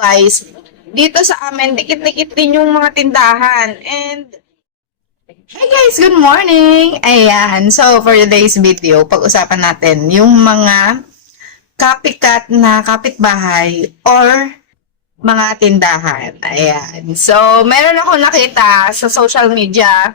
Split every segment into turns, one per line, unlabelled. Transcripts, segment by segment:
guys, dito sa amin, dikit-dikit din yung mga tindahan. And, Hey guys, good morning! Ayan, so for today's video, pag-usapan natin yung mga copycat na kapitbahay or mga tindahan. Ayan. So, meron ako nakita sa social media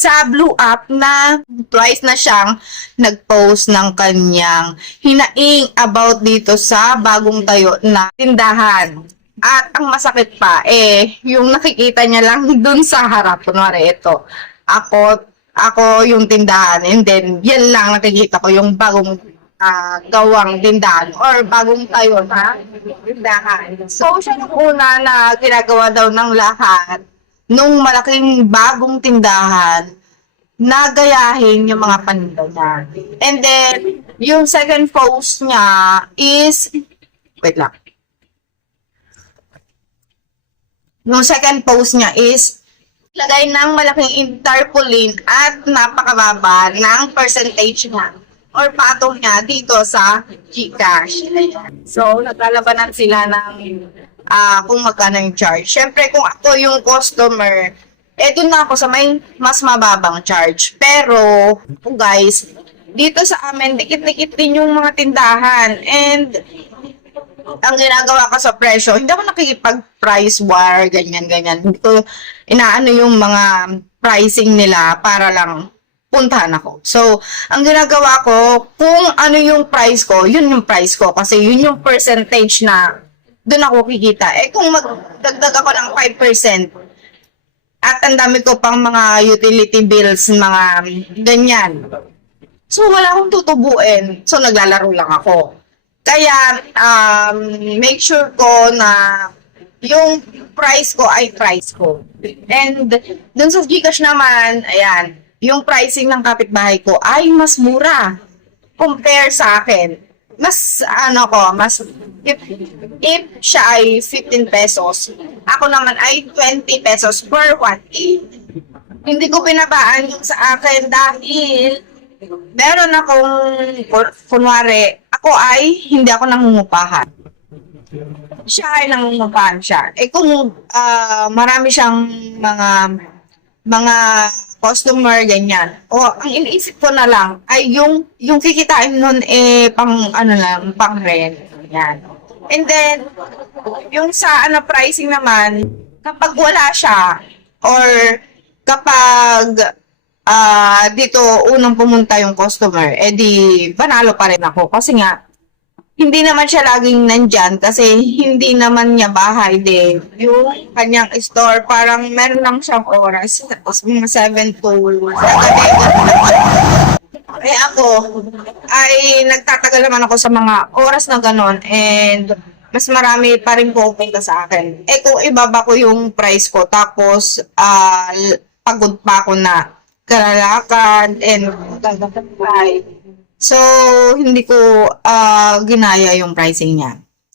sa Blue App na twice na siyang nag-post ng kanyang hinaing about dito sa bagong tayo na tindahan. At ang masakit pa, eh, yung nakikita niya lang dun sa harap. Kunwari, ito. Ako, ako yung tindahan. And then, yan lang nakikita ko yung bagong ah, gawang tindahan or bagong tayo na tindahan. So, siya nung una na ginagawa daw ng lahat nung malaking bagong tindahan na gayahin yung mga paninda niya. And then, yung second post niya is, wait lang. Yung second post niya is, lagay ng malaking tarpaulin at napakababa ng percentage niya or patong niya dito sa Gcash. So, naglalabanan sila ng ah kung magkano yung charge. Siyempre, kung ako yung customer, eh doon na ako sa may mas mababang charge. Pero, guys, dito sa amin, dikit-dikit din yung mga tindahan. And, ang ginagawa ko sa presyo, hindi ako nakikipag-price war, ganyan-ganyan. Hindi ko inaano yung mga pricing nila para lang puntahan ako. So, ang ginagawa ko, kung ano yung price ko, yun yung price ko. Kasi yun yung percentage na doon ako kikita. Eh, kung magdagdag ako ng 5%, at ang dami ko pang mga utility bills, mga ganyan. So, wala akong tutubuin. So, naglalaro lang ako. Kaya, um, make sure ko na yung price ko ay price ko. And, dun sa Gcash naman, ayan, yung pricing ng kapitbahay ko ay mas mura compare sa akin. Mas, ano ko, mas, if, if siya ay 15 pesos, ako naman ay 20 pesos per 1 Hindi ko pinabaan yung sa akin dahil meron akong, kun- kunwari, ako ay hindi ako nangungupahan. Siya ay nangungupahan siya. Eh kung ah, marami siyang mga mga customer ganyan. O ang iniisip ko na lang ay yung yung kikitain nun eh pang ano lang, pang rent. Yan. And then yung sa ano pricing naman, kapag wala siya or kapag ah dito unang pumunta yung customer, eh di panalo pa rin ako kasi nga hindi naman siya laging nandyan kasi hindi naman niya bahay din. Yung kanyang store, parang meron lang siyang oras. Tapos mga 7 to 7 Eh ako, ay nagtatagal naman ako sa mga oras na ganon and mas marami pa rin pupunta sa akin. Eh kung ibaba ko yung price ko tapos ah, pagod pa ako na kalalakad and So, hindi ko ah, ginaya yung pricing niya.